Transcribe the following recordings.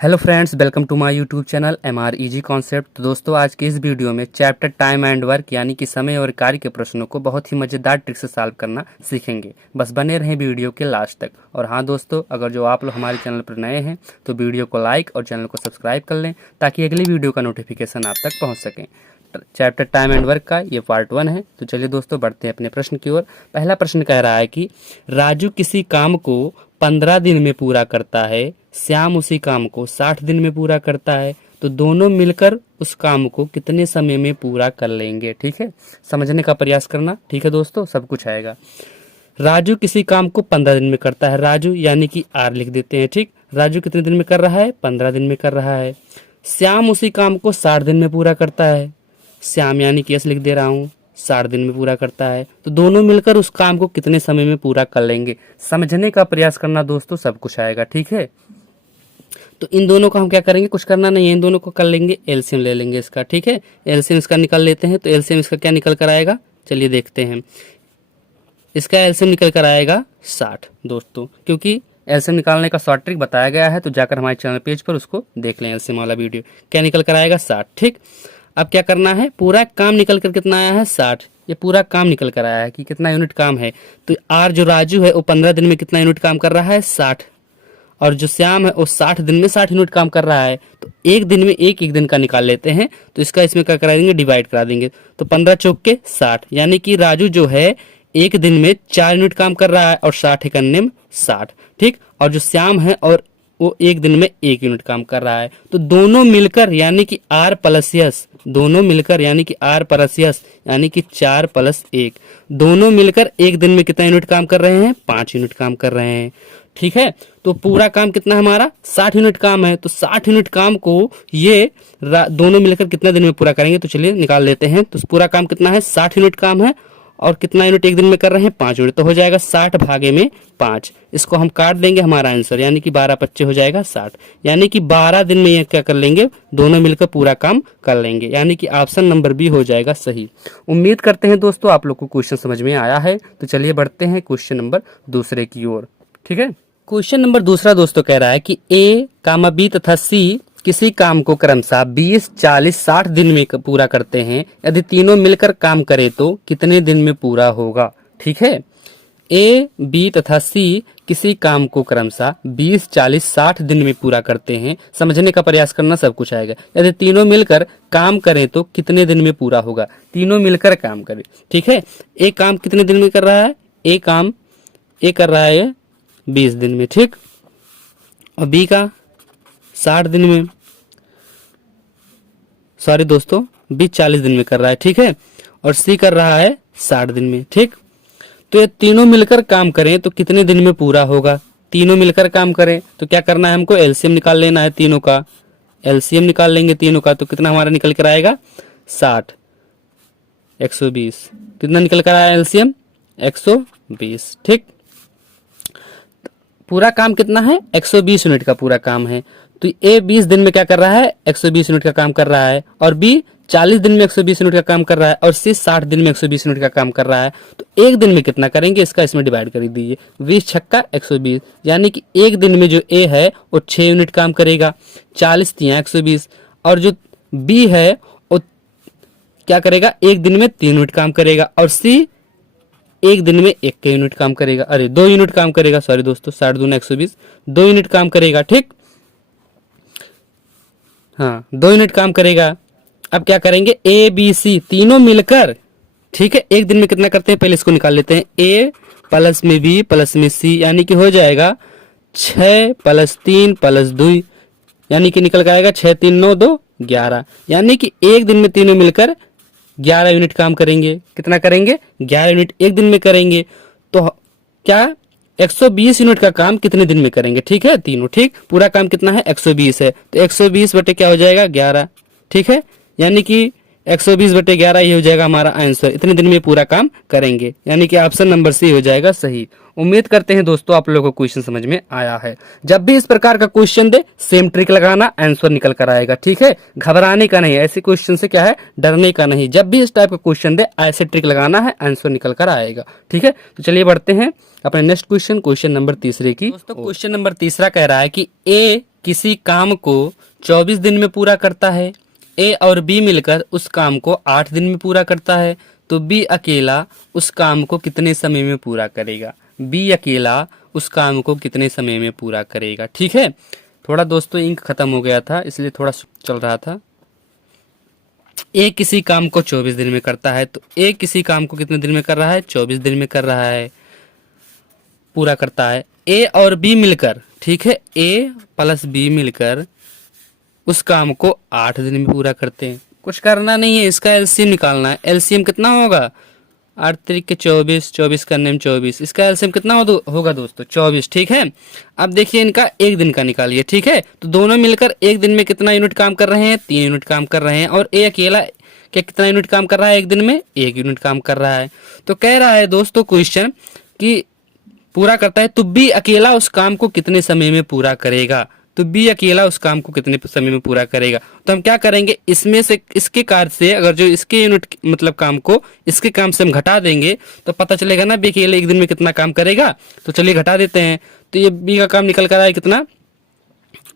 Hello friends, welcome to my YouTube channel MR easy concept. तो दोस्तों, आज के इस वीडियो में चैप्टर टाइम एंड वर्क यानी कि समय और कार्य के प्रश्नों को बहुत ही मज़ेदार ट्रिक से सॉल्व करना सीखेंगे। बस बने रहें वीडियो के लास्ट तक। और हाँ दोस्तों, अगर जो आप लोग हमारे चैनल पर नए हैं तो वीडियो को लाइक और चैनल को सब्सक्राइब कर लें ताकि अगली वीडियो का नोटिफिकेशन आप तक पहुँच सकें। चैप्टर टाइम एंड वर्क का ये पार्ट 1 है। तो चलिए दोस्तों, बढ़ते हैं अपने प्रश्न की ओर। पहला प्रश्न कह रहा है कि राजू किसी काम को 15 दिन में पूरा करता है, श्याम उसी काम को 60 दिन में पूरा करता है, तो दोनों मिलकर उस काम को कितने समय में पूरा कर लेंगे। ठीक है, समझने का प्रयास करना। ठीक है दोस्तों, सब कुछ आएगा। राजू किसी काम को 15 दिन में करता है। राजू यानी कि आर लिख देते हैं। ठीक, राजू कितने दिन में कर रहा है? 15 दिन में कर रहा है। श्याम उसी काम को 60 दिन में पूरा करता है। श्याम यानी कि एस लिख दे रहा हूँ, 60 दिन में पूरा करता है, तो दोनों मिलकर उस काम को कितने समय में पूरा कर लेंगे। समझने का प्रयास करना दोस्तों, सब कुछ आएगा। ठीक है, तो इन दोनों को हम क्या करेंगे, कुछ करना नहीं है, इन दोनों को कर लेंगे, एलसीएम ले लेंगे इसका। ठीक है, एलसीएम इसका निकाल लेते हैं। तो एलसीएम इसका क्या निकल कर आएगा, चलिए देखते हैं। इसका एलसीएम निकल कर आएगा 60 दोस्तों, क्योंकि एलसीएम निकालने का शॉर्ट ट्रिक बताया गया है, तो जाकर हमारे चैनल पेज पर उसको देख लें। एलसीएम वाला वीडियो क्या निकल कर आएगा, 60। ठीक, अब क्या करना है, पूरा काम निकल कर कितना आया है, 60। ये पूरा काम निकल कर आया है कि कितना यूनिट काम है। तो आर जो राजू है वो 15 दिन में कितना यूनिट काम कर रहा है, 60। और जो श्याम है वो 60 दिन में 60 यूनिट काम कर रहा है। तो एक दिन में एक एक दिन का निकाल लेते हैं, तो इसका इसमें क्या करा देंगे, डिवाइड करा देंगे। तो 15 चौक के 60, यानी कि राजू जो है एक दिन में 4 यूनिट काम कर रहा है और 60 एक अन्य में 60। ठीक, और जो श्याम है और वो एक दिन में 1 यूनिट काम कर रहा है। तो दोनों मिलकर यानी कि आर प्लस यस, दोनों मिलकर यानी कि आर प्लस यस यानी कि 4 + 1, दोनों मिलकर एक दिन में कितना यूनिट काम कर रहे हैं, 5 यूनिट काम कर रहे हैं। ठीक है, तो पूरा काम कितना हमारा 60 यूनिट काम है। तो 60 यूनिट काम को ये दोनों मिलकर कितना दिन में पूरा करेंगे, तो चलिए निकाल लेते हैं। तो पूरा काम कितना है, 60 यूनिट काम है, और कितना यूनिट एक दिन में कर रहे हैं, 5 यूनिट। तो हो जाएगा 60 भागे में 5। इसको हम काट देंगे, हमारा आंसर यानी कि 12 × 25 हो जाएगा 60। यानी कि 12 दिन में ये क्या कर लेंगे, दोनों मिलकर पूरा काम कर लेंगे। यानी कि ऑप्शन नंबर बी हो जाएगा सही। उम्मीद करते हैं दोस्तों आप लोग को क्वेश्चन समझ में आया है। तो चलिए बढ़ते हैं क्वेश्चन नंबर दूसरे की ओर। ठीक है, क्वेश्चन नंबर दूसरा दोस्तों कह रहा है कि ए, बी तथा सी किसी काम को क्रमशः 20, 40, 60 दिन में पूरा करते हैं। यदि तीनों मिलकर काम करें तो कितने दिन में पूरा होगा। ठीक है, ए, बी तथा सी किसी काम को क्रमशः 20, 40, 60 दिन में पूरा करते हैं। समझने का प्रयास करना, सब कुछ आएगा। यदि तीनों मिलकर काम करें तो कितने दिन में पूरा होगा। तीनों मिलकर काम करें। ठीक है, ए काम कितने दिन में कर रहा है, ए काम ए कर रहा है 20 दिन में। ठीक, और बी का 60 दिन में, सॉरी दोस्तों, बी 40 दिन में कर रहा है। ठीक है, और सी कर रहा है 60 दिन में। ठीक, तो ये तीनों मिलकर काम करें तो कितने दिन में पूरा होगा। तीनों मिलकर काम करें तो क्या करना है, हमको एलसीएम निकाल लेना है। तीनों का एलसीएम निकाल लेंगे तीनों का, तो कितना हमारा निकल कर आएगा, 60, 120। कितना निकल कर आया एलसीएम, 120। ठीक, पूरा काम कितना है, 120 यूनिट का पूरा काम है। तो ए 20 दिन में क्या कर रहा है, 120 यूनिट का काम कर रहा है, और बी 40 दिन में 120 यूनिट का काम कर रहा है, और सी 60 दिन में 120 यूनिट का काम कर रहा है। तो एक दिन में कितना करेंगे, इसका इसमें डिवाइड कर दीजिए। 20 छक्का 120, यानी कि एक दिन में जो ए है वो 6 यूनिट काम करेगा, 40 × 120। और जो बी है वो क्या करेगा, एक दिन में 3 यूनिट काम करेगा, और सी एक दिन में 1 यूनिट काम करेगा, अरे 2 यूनिट काम करेगा, सॉरी दोस्तों, 60 दूना 120, 2 यूनिट काम करेगा। ठीक, हाँ 2 यूनिट काम करेगा। अब क्या करेंगे, ए बी सी तीनों मिलकर, ठीक है, एक दिन में कितना करते हैं, पहले इसको निकाल लेते हैं। ए प्लस में बी प्लस में सी, यानी कि हो जाएगा 6 + 3 + 2, यानी कि निकल कर आएगा 6 × 3 = 9, 2 = 11। यानी कि एक दिन में तीनों मिलकर 11 यूनिट काम करेंगे। कितना करेंगे, 11 यूनिट एक दिन में करेंगे। तो क्या 120 यूनिट का काम कितने दिन में करेंगे। ठीक है, तीनों। ठीक, पूरा काम कितना है, 120 है, तो 120 बटे क्या हो जाएगा, 11। ठीक है, यानी कि 120 बटे 11 ये हो जाएगा हमारा आंसर। इतने दिन में पूरा काम करेंगे, यानी कि ऑप्शन नंबर सी हो जाएगा सही। उम्मीद करते हैं दोस्तों आप लोगों को क्वेश्चन समझ में आया है। जब भी इस प्रकार का क्वेश्चन दे, सेम ट्रिक लगाना, आंसर निकल कर आएगा। ठीक है, घबराने का नहीं, ऐसे क्वेश्चन से क्या है, डरने का नहीं। जब भी इस टाइप का क्वेश्चन दे, ऐसे ट्रिक लगाना है, आंसर निकल कर आएगा। ठीक है, तो चलिए बढ़ते हैं अपने नेक्स्ट क्वेश्चन, क्वेश्चन नंबर तीसरे की। दोस्तों क्वेश्चन नंबर तीसरा कह रहा है कि ए किसी काम को 24 दिन में पूरा करता है, ए और बी मिलकर उस काम को 8 दिन में पूरा करता है, तो बी अकेला उस काम को कितने समय में पूरा करेगा? बी अकेला उस काम को कितने समय में पूरा करेगा? ठीक है, थोड़ा दोस्तों इंक खत्म हो गया था इसलिए थोड़ा चल रहा था। ए किसी काम को 24 दिन में करता है, तो ए किसी काम को कितने दिन में कर रहा है? 24 दिन में कर रहा है, पूरा करता है। ए और बी मिलकर, ठीक है, ए प्लस बी मिलकर उस काम को 8 दिन में पूरा करते हैं। कुछ करना नहीं है, इसका एलसीएम निकालना है। एलसीएम कितना होगा? 8 तरीक के 24, 24 करने में 24, इसका एलसीएम कितना होगा दोस्तों? 24। ठीक है, अब देखिए इनका एक दिन का निकालिए। ठीक है, तो दोनों मिलकर एक दिन में कितना यूनिट काम कर रहे हैं? 3 यूनिट काम कर रहे हैं। और ए अकेला क्या कितना यूनिट काम कर रहा है एक दिन में? 1 यूनिट काम कर रहा है। तो कह रहा है दोस्तों क्वेश्चन कि पूरा करता है, तो बी अकेला उस काम को कितने समय में पूरा करेगा? तो बी अकेला उस काम को कितने समय में पूरा करेगा? तो हम क्या करेंगे, इसमें से इसके कार्य से अगर जो इसके यूनिट मतलब काम को इसके काम से हम घटा देंगे तो पता चलेगा ना बी अकेले एक दिन में कितना काम करेगा। तो चलिए घटा देते हैं। तो ये बी का काम निकल कर आया कितना?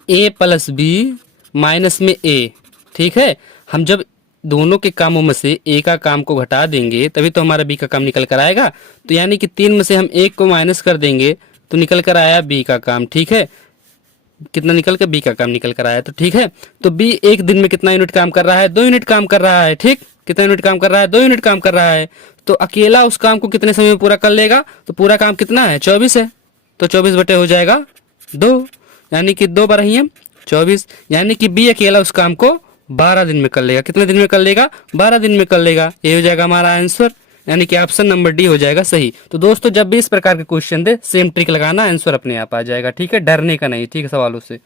ए प्लस बी माइनस में ए। ठीक है, हम जब दोनों के कामों में से ए का काम को घटा देंगे तभी तो हमारा बी का काम निकल कर आएगा। तो यानी कि 3 में से हम 1 को माइनस कर देंगे तो निकल कर आया बी का काम। ठीक है, कितना निकल कर? बी का काम निकल कर आया। तो ठीक है, तो बी एक दिन में कितना यूनिट काम कर रहा है? 2 यूनिट काम कर रहा है। ठीक, कितना यूनिट काम कर रहा है? 2 यूनिट काम कर रहा है। तो अकेला उस काम को कितने समय में पूरा कर लेगा? तो पूरा काम कितना है? 24 है, तो 24 बटे हो जाएगा 2, यानी कि 2 बार ही हम 24, यानी कि बी अकेला उस काम को 12 दिन में कर लेगा। कितने दिन में कर लेगा? 12 दिन में कर लेगा। ये हो जाएगा हमारा आंसर, यानी कि ऑप्शन नंबर डी हो जाएगा सही। तो दोस्तों जब भी इस प्रकार के क्वेश्चन दे सेम ट्रिक लगाना, आंसर अपने आप आ जाएगा। ठीक है, डरने का नहीं। ठीक है, सवालों से।